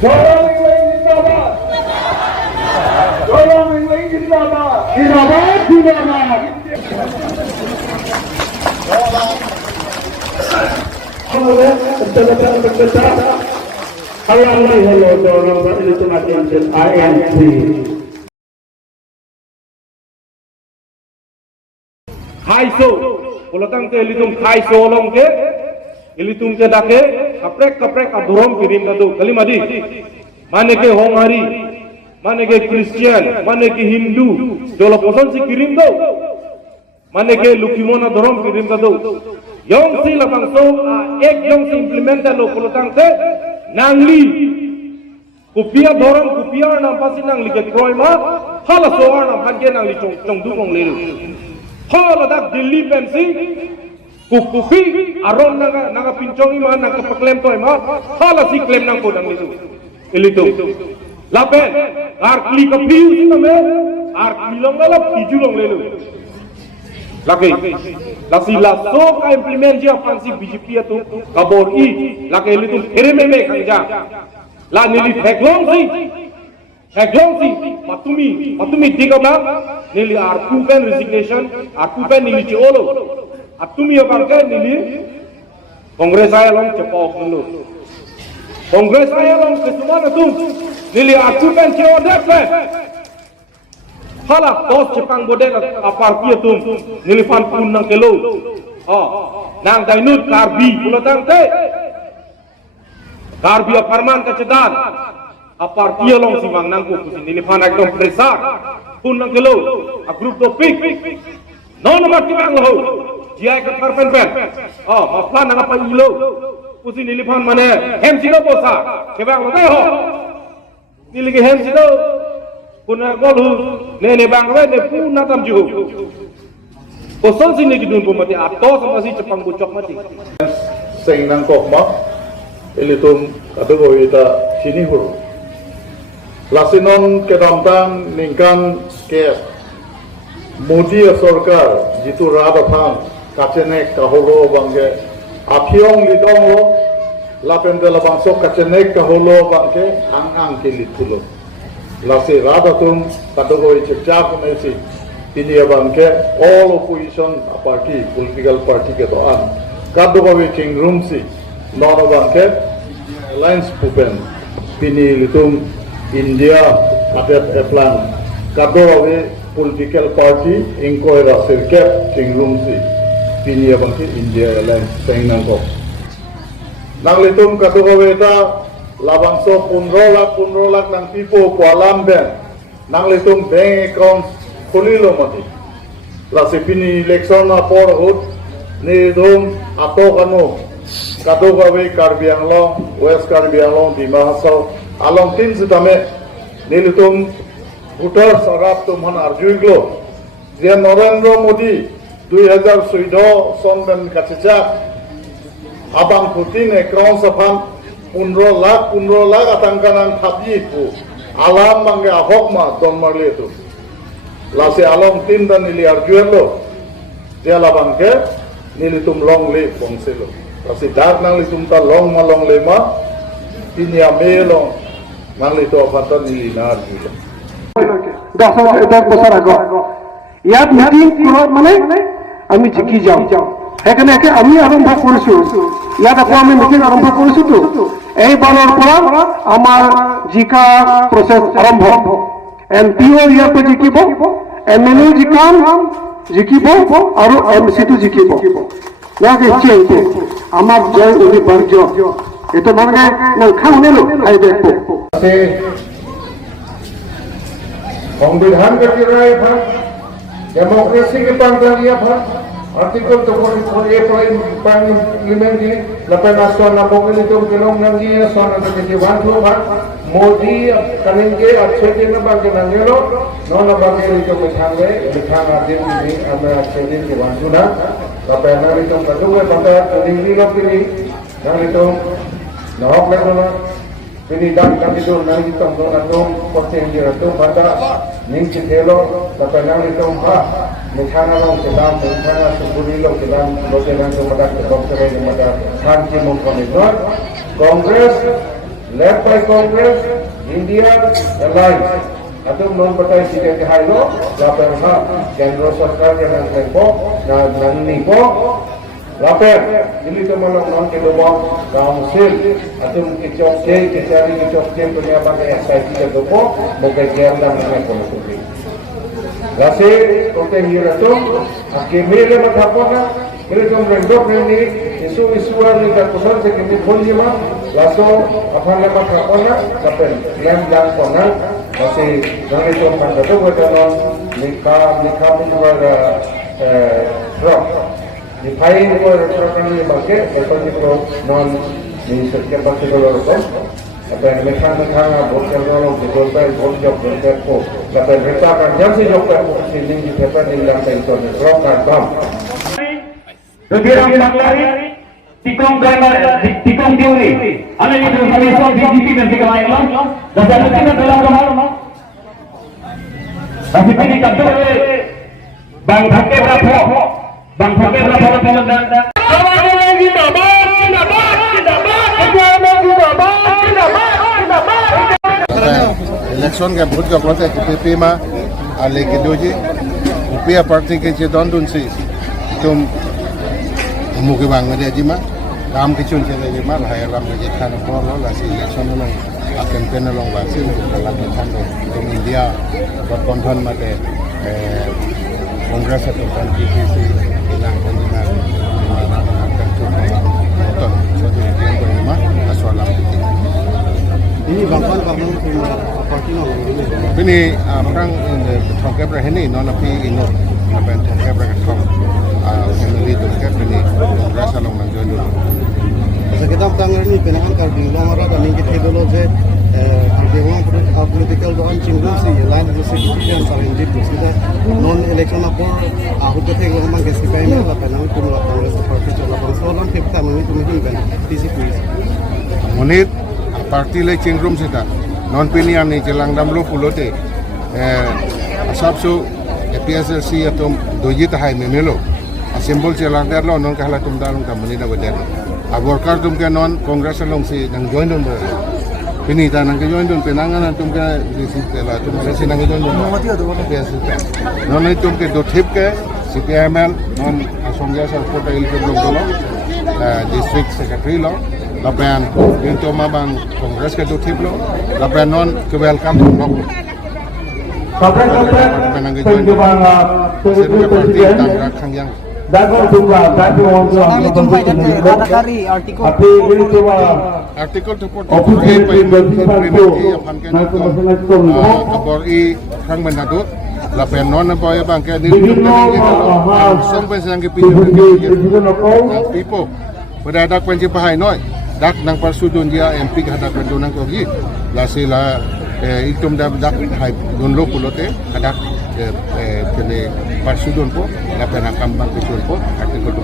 Jolang Wing Zindabad. Jolang Wing Zindabad. Zindabad, Zindabad. Khaiso, polotang ke elitum khaiso long ke, elitum ke dake, kaprek adorom kirim dadu kalimadi, mane ke Hongari, mane ke Christian, mane ke Hindu, jolo poson si kirim do, mane ke Lukimona adorom kirim dadu, yong si lapang so, ek yong si implementa lo polotang ke, nangli, kupia dorom kupia nampasi nangli ke kroy ma, hala soar nampan ke nangli chong dukong liru. Hala dak Delhi pensi, kukupi aron naga pincongi ma naga paklem toy ma, hala si klem nang kodang itu, lapen, arkli kapiu si kame, arkli long galap tiju long lelu, laki, lasi laso ka implement dia fansi BJP itu kabor I, laki itu kerememe kanja, la nili teklong si. Heglong si matumi digaba nili arkupen resignation arkupen nili ciolo atumi abangke nili kongres saya long cepok dulu kongres saya long kesumana tum nili arkupen ciolo deplen hala tos cepang bodek aparti tum nili fan pun nang kelo nang dainut karbi pulatang te karbi aparman kecedan apartia long simang nangku kusin ini fan ekdom presar pun nang kelo a group topik non mati bang lo dia ke karpen maflan nang apa ilo kusin ini fan mane hem sino bosa ke bang lo ho nili ke hem sino pun gol ne bang we ne pun natam ju boson sini gidun pemati atos masih cepang bucok mati sing nang kok mak ilitum kado ita sini huru Lasinon kedamtang ningkan ke Modi Sarkar jitu Radhathan kacenek kaholo bangke aphiong lidong lo lapen dela bangso kacenek kaholo bangke ang kilitulo lasi Radhathan kadogoi chepcha kunesi ini bangke all opposition party political party ke doan kadogoi chingrumsi nono bangke alliance pupen pini litum India adat eplan kado awe political party ingkoi rasir kep cingrumsi pinia bangki India Alliance seng nangko nang litum kado awe ta labangso 15 lakh nang pipo kualam ben nang litum bank account kulilo mati lasi pini election na por hut ni dum ato kanu kado awe Karbi Anglong West Karbi Anglong di Mahasau along tin sitame nilitum voter sarap tumhan arjuiglo dia Narendra Modi 2014 sonben kacica abang Putin ekron sapan 15 lakh atangkanan thabi ku alam mangge ahokma donmarle tu lase along tin dan nili arjuiglo dia labangke nilitum long le bongselo lase dar nang litum ta long malong lema inya melong nang lito afantan nilinar juga. Dasar এটা বছর আগে ইয়াত মিটিং করত মানে আমি জিকি যাও এখানে আমি আরম্ভ করেছো ইয়াত আকৌ আমি মিটিং আরম্ভ করেছো তো এই বাৰৰ পৰা আমাৰ জিকা প্ৰসেস আৰম্ভ এমপিও ইয়াতে জিকিব এমএলএ জিকিব আৰু এমসিটো জিকিব ইয়াক ইচ্ছে আমাৰ জয় অনিবাৰ্য itu mana nang khang nelo ai dekho संविधान के किराए पर डेमोक्रेसी के पांचलिया पर आर्टिकल तो कोई ये पार्लियामेंट की लपेट आस्था नबोगली तो किलों नंगी है सोना तो जीवन तो पर मोदी करेंगे अच्छे दिन बाकी नंगेलो नौ बाकी तो बिठांगे आदि भी हमें अच्छे दिन जीवन तो ना लपेट नारी तो कदुए बंदा करेंगी लोग भी नारी तो नौक लगना ini dan kami itu nanti tentang atom potensi atom pada ningsi telo tapi nanti itu misalnya long sedang misalnya sebudi long sedang lokelan itu pada kongres yang pada sanksi mengkomitmen kongres led by Congress, India Alliance. Atum non patai sida ke hailo, laper ha Kendra Sarkar ke nan tempo, nan nipo. Laper, ini tu malam non ke dobo council. Atum ke chok ke cari ke chok punya pakai SIT ke dobo, moga jam dan nak politik. Lase, konten hiratum, akimile mathapona, mere tum rendok ni isu ni tak pusat sekini bonjima, laso apane mathapona, kapen lem jang pona, lase dari tum pandato betalon, nikah pun rock. Di paling perkara ini bagai, lepas itu non di setiap pasal lorong, apa yang mereka bocor lorong, bocor bocor, tapi mereka akan jam si jokar sini di depan di lantai itu rock dan Jadi orang Banglari, tikung teori, ada yang terkait BJP dan tiga lain, dan satu kita dalam rumah, tapi ini kantor Bang Thake berapa? Bang Thake berapa pemerintah? Election ke vote का process PP में आले के doji PP party के चे दोन दुन से तुम मुके बांग में जी मा राम के चुन चले जी मा लाया राम के खान को लो लासी इलेक्शन में कैंपेन लोग वासी कला के खान तुम इंडिया और कॉन्फरन में कांग्रेस तो kan PPC ilang penjima तो सो तो ये penjima asal lam Ini bangkan parti no. Ini orang tongkep berhenti, non api ino, apa yang tongkep berketong, family tongkep ini, rasa long manjuan dulu. Kita tanggal ini penangan kardi, orang orang kami kita dulu je, dewan political doan cinggung sih, lain itu citizen saling dipu, sudah non election apa, aku tuh tengok memang kesipai ini lah, penangan kumula Congress parti coba konsolan kita mungkin kan, TCP. Munit parti le cingrum sita, non pilihan ni jelang damlo pulote, sabsu PSLC atau doji tahai memelo, simbol jelang derlo non kahala tum dalung kamuni na wajar. Aborkar tum ke non kongres long si nang join don ber. Pinita nang join don penangan tum ke disit la tum se nang join don. Non itu tum ke do tip ke CPML non asongja sal kota ilmu dolo district secretary lo. Lapan untuk mabang kongres ke do tip lo. Lapan non ke welcome to lo. Penang join don. Sebagai parti tangrak kangyang. Dapat jumlah tapi orang artikel tu pun kabor i kang menadut lapen non boy bangke ni sampai sang ke pipo pada dak penci pahai noi dak nang parsudun dia MP hadak nang ko gi la sila itum dak hai don lo pulote hadak kene parsudun po lapen akam bang pisul po artikel tu